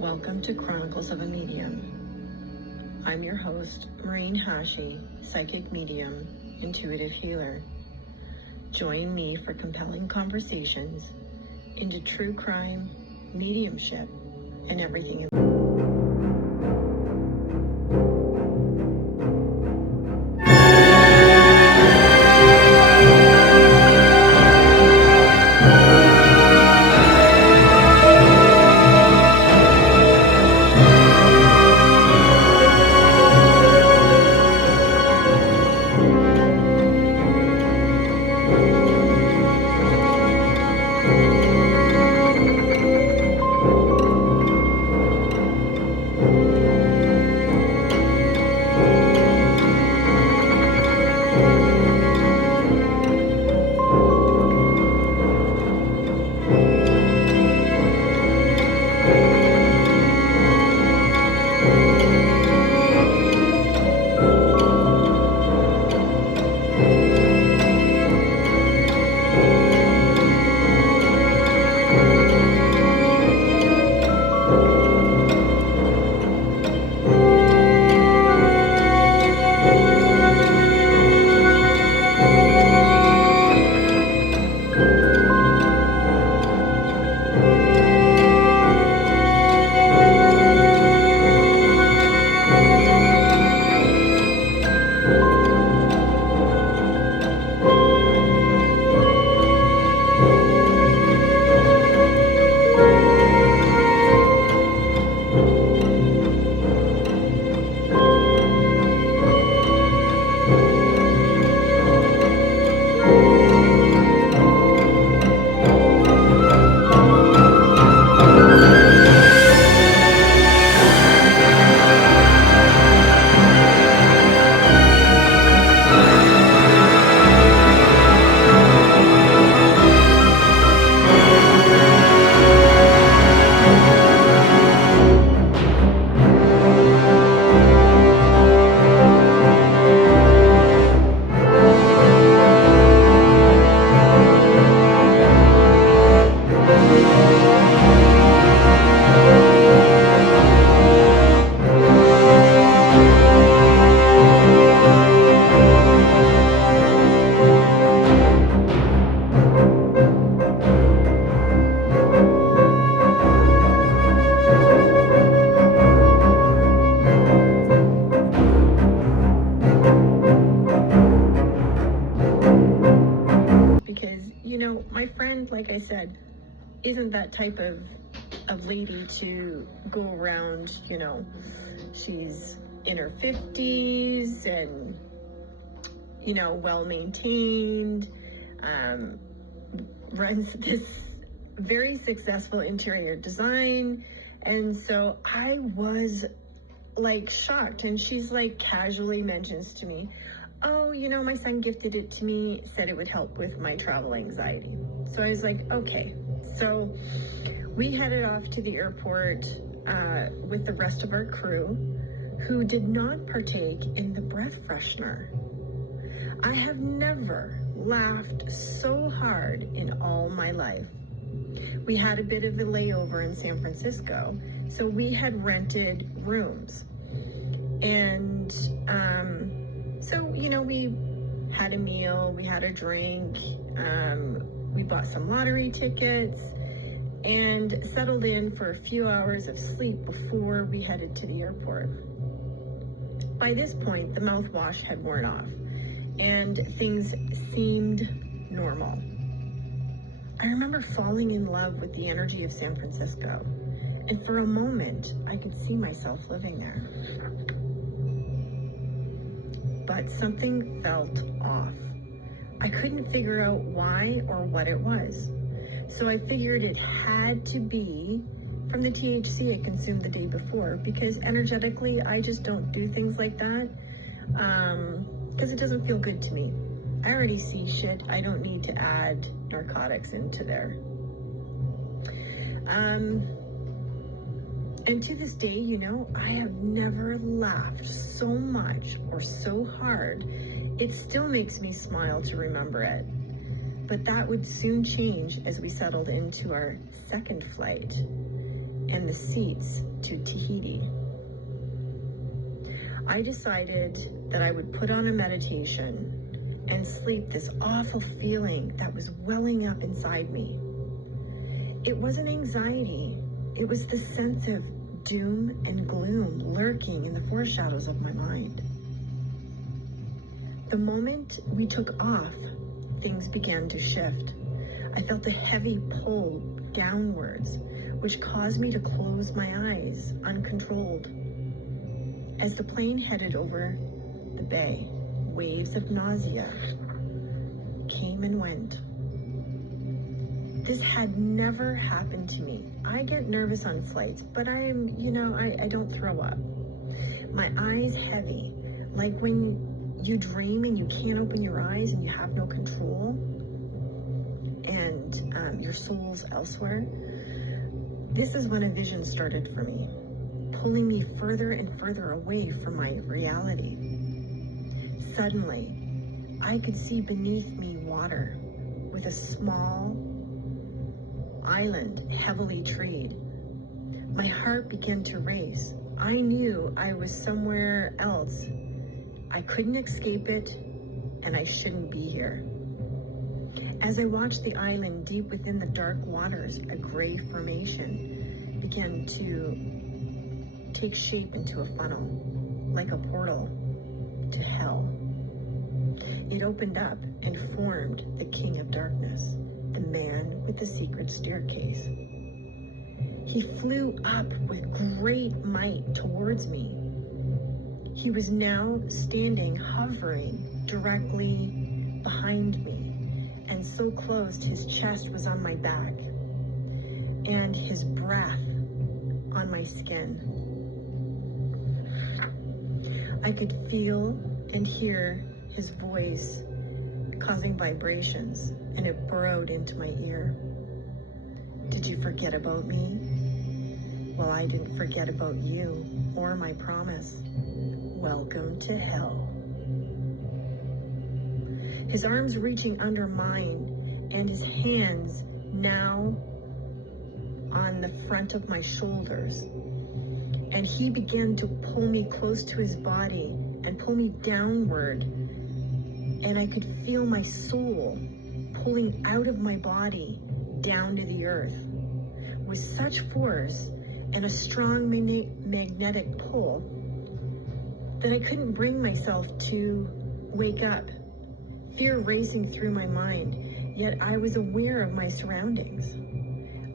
Welcome to Chronicles of a Medium. I'm your host, Maryne Hachey Psychic Medium, Intuitive Healer. Join me for compelling conversations into true crime, mediumship, and everything in my friend, like I said, isn't that type of lady to go around, she's in her 50s and, well-maintained, runs this very successful interior design. And so I was like shocked, and she's like casually mentions to me, oh, my son gifted it to me, said it would help with my travel anxiety. So I was like, okay. So we headed off to the airport with the rest of our crew, who did not partake in the breath freshener. I have never laughed so hard in all my life. We had a bit of a layover in San Francisco, so we had rented rooms. And so, we had a meal, we had a drink, we bought some lottery tickets, and settled in for a few hours of sleep before we headed to the airport. By this point, the mouthwash had worn off, and things seemed normal. I remember falling in love with the energy of San Francisco, and for a moment, I could see myself living there. But something felt off. I couldn't figure out why or what it was. So I figured it had to be from the THC I consumed the day before, because energetically, I just don't do things like that, because it doesn't feel good to me. I already see shit. I don't need to add narcotics into there. And to this day, I have never laughed so much or so hard. It still makes me smile to remember it. But that would soon change as we settled into our second flight. and the seats to Tahiti. I decided that I would put on a meditation and sleep this awful feeling that was welling up inside me. It wasn't anxiety, it was the sense of doom and gloom lurking in the foreshadows of my mind. The moment we took off, things began to shift. I felt a heavy pull downwards, which caused me to close my eyes, uncontrolled. As the plane headed over the bay, waves of nausea came and went. This had never happened to me. I get nervous on flights, but I don't throw up. My eyes heavy, like when you dream and you can't open your eyes and you have no control and your soul's elsewhere. This is when a vision started for me, pulling me further and further away from my reality. Suddenly, I could see beneath me water with a small island heavily treed. My heart began to race. I knew I was somewhere else. I couldn't escape it, and I shouldn't be here. As I watched the island deep within the dark waters, a gray formation began to take shape into a funnel, like a portal to hell. It opened up and formed the King of Darkness, the man with the secret staircase. He flew up with great might towards me. He was now standing, hovering directly behind me, and so close his chest was on my back, and his breath on my skin. I could feel and hear his voice causing vibrations, and it burrowed into my ear. Did you forget about me? Well, I didn't forget about you or my promise. Welcome to hell. His arms reaching under mine and his hands now on the front of my shoulders. And he began to pull me close to his body and pull me downward. And I could feel my soul pulling out of my body down to the earth with such force and a strong magnetic pull that I couldn't bring myself to wake up. Fear racing through my mind, yet I was aware of my surroundings.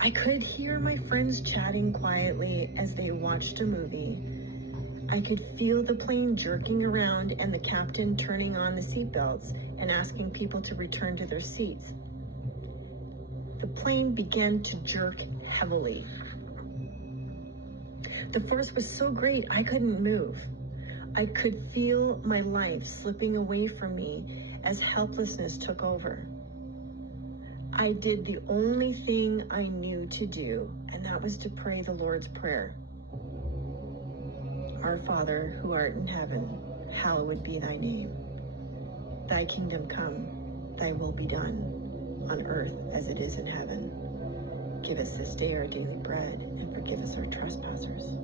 I could hear my friends chatting quietly as they watched a movie. I could feel the plane jerking around and the captain turning on the seatbelts and asking people to return to their seats. The plane began to jerk heavily. The force was so great I couldn't move. I could feel my life slipping away from me as helplessness took over. I did the only thing I knew to do, and that was to pray the Lord's Prayer. Our Father, who art in heaven, hallowed be thy name. Thy kingdom come, thy will be done, on earth as it is in heaven. Give us this day our daily bread, and forgive us our trespasses,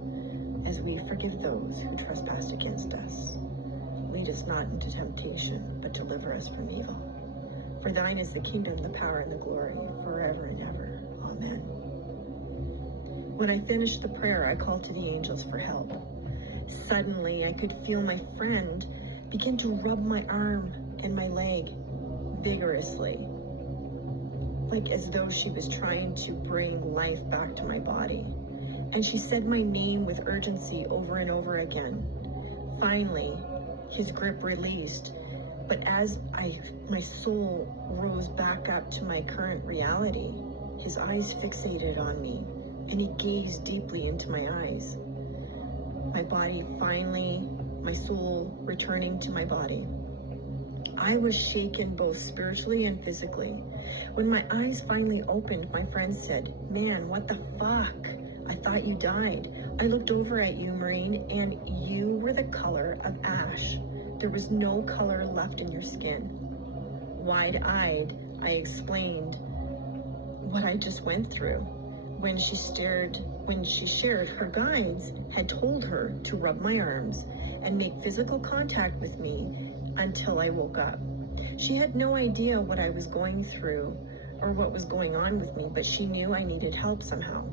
as we forgive those who trespass against us. Lead us not into temptation, but deliver us from evil. For thine is the kingdom, the power, and the glory, forever and ever. Amen. When I finished the prayer, I called to the angels for help. Suddenly, I could feel my friend begin to rub my arm and my leg vigorously, like as though she was trying to bring life back to my body. And she said my name with urgency over and over again. Finally, his grip released, but as my soul rose back up to my current reality, his eyes fixated on me, and he gazed deeply into my eyes. My body finally, my soul returning to my body. I was shaken both spiritually and physically. When my eyes finally opened, my friend said, "Man, what the fuck? I thought you died. I looked over at you, Maryne, and you were the color of ash. There was no color left in your skin." Wide-eyed, I explained what I just went through. when she shared her guides had told her to rub my arms and make physical contact with me until I woke up. She had no idea what I was going through or what was going on with me, but she knew I needed help somehow.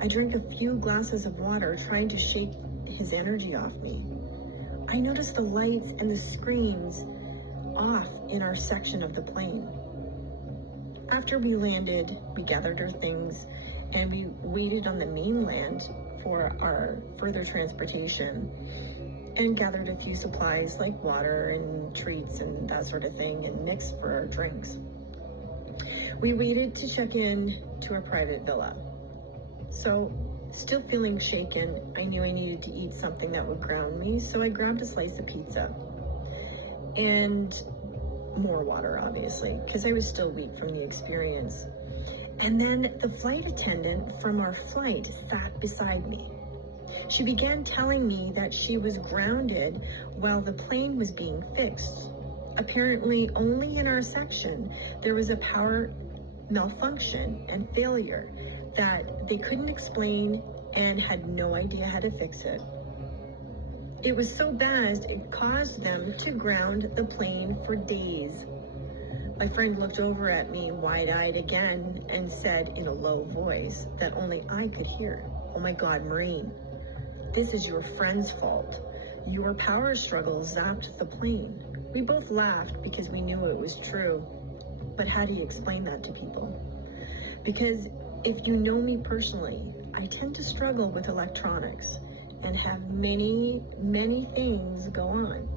I drank a few glasses of water, trying to shake his energy off me. I noticed the lights and the screens off in our section of the plane. After we landed, we gathered our things and we waited on the mainland for our further transportation and gathered a few supplies like water and treats and that sort of thing and mixed for our drinks. We waited to check in to a private villa. So, still feeling shaken, I knew I needed to eat something that would ground me, so I grabbed a slice of pizza and more water, obviously, because I was still weak from the experience. And then the flight attendant from our flight sat beside me. She began telling me that she was grounded while the plane was being fixed. Apparently, only in our section, there was a power malfunction and failure that they couldn't explain and had no idea how to fix it. It was so bad, it caused them to ground the plane for days. My friend looked over at me wide-eyed again and said in a low voice that only I could hear, "Oh my God, Maryne, this is your friend's fault. Your power struggle zapped the plane." We both laughed because we knew it was true. But how do you explain that to people? Because if you know me personally, I tend to struggle with electronics and have many, many things go on,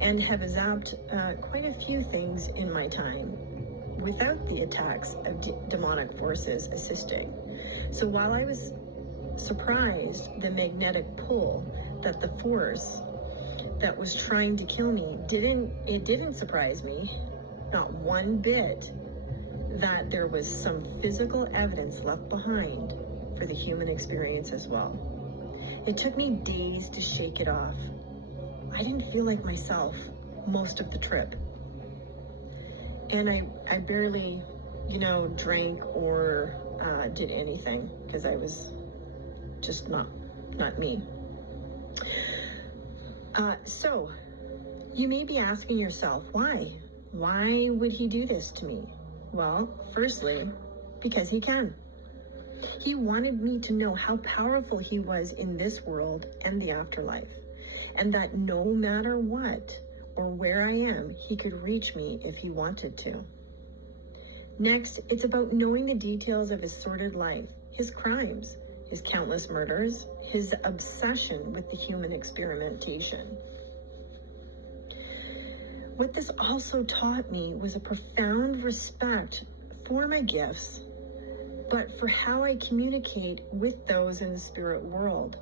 and have zapped quite a few things in my time without the attacks of demonic forces assisting. So while I was surprised the magnetic pull that the force that was trying to kill me didn't surprise me, not one bit, that there was some physical evidence left behind for the human experience as well. It took me days to shake it off. I didn't feel like myself most of the trip. And I barely, drank or did anything because I was just not me. So you may be asking yourself, why? Why would he do this to me? Well, firstly, because he can. He wanted me to know how powerful he was in this world and the afterlife, and that no matter what or where I am, he could reach me if he wanted to. Next, it's about knowing the details of his sordid life, his crimes, his countless murders, his obsession with the human experimentation. What this also taught me was a profound respect for my gifts, but for how I communicate with those in the spirit world,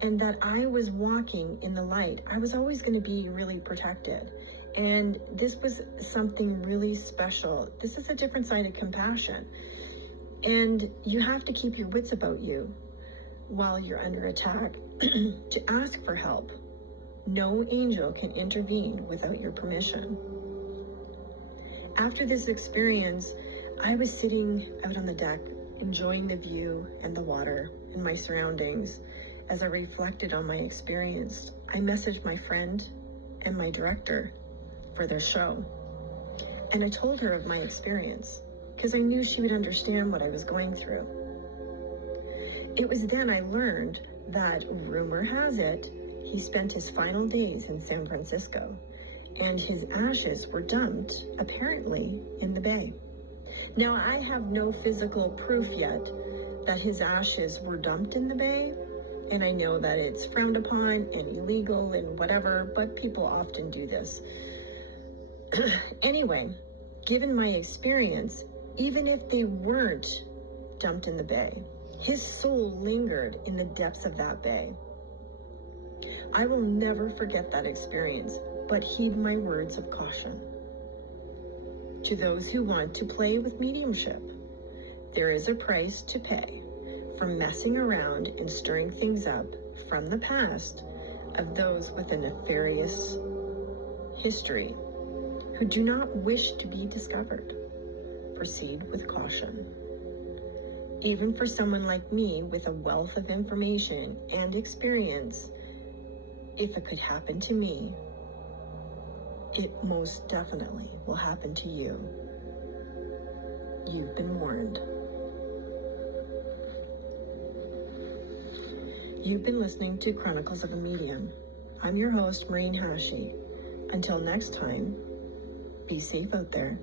and that I was walking in the light. I was always going to be really protected. And this was something really special. This is a different side of compassion. And you have to keep your wits about you while you're under attack to ask for help. No angel can intervene without your permission. After this experience, I was sitting out on the deck, enjoying the view and the water and my surroundings. As I reflected on my experience, I messaged my friend and my director for their show. And I told her of my experience because I knew she would understand what I was going through. It was then I learned that, rumor has it, he spent his final days in San Francisco, and his ashes were dumped, apparently, in the bay. Now, I have no physical proof yet that his ashes were dumped in the bay, and I know that it's frowned upon and illegal and whatever, but people often do this. Anyway, given my experience, even if they weren't dumped in the bay, his soul lingered in the depths of that bay. I will never forget that experience, but heed my words of caution. To those who want to play with mediumship, there is a price to pay for messing around and stirring things up from the past of those with a nefarious history who do not wish to be discovered. Proceed with caution. Even for someone like me with a wealth of information and experience, if it could happen to me, it most definitely will happen to you. You've been warned. You've been listening to Chronicles of a Medium. I'm your host, Maryne Hachey. Until next time, be safe out there.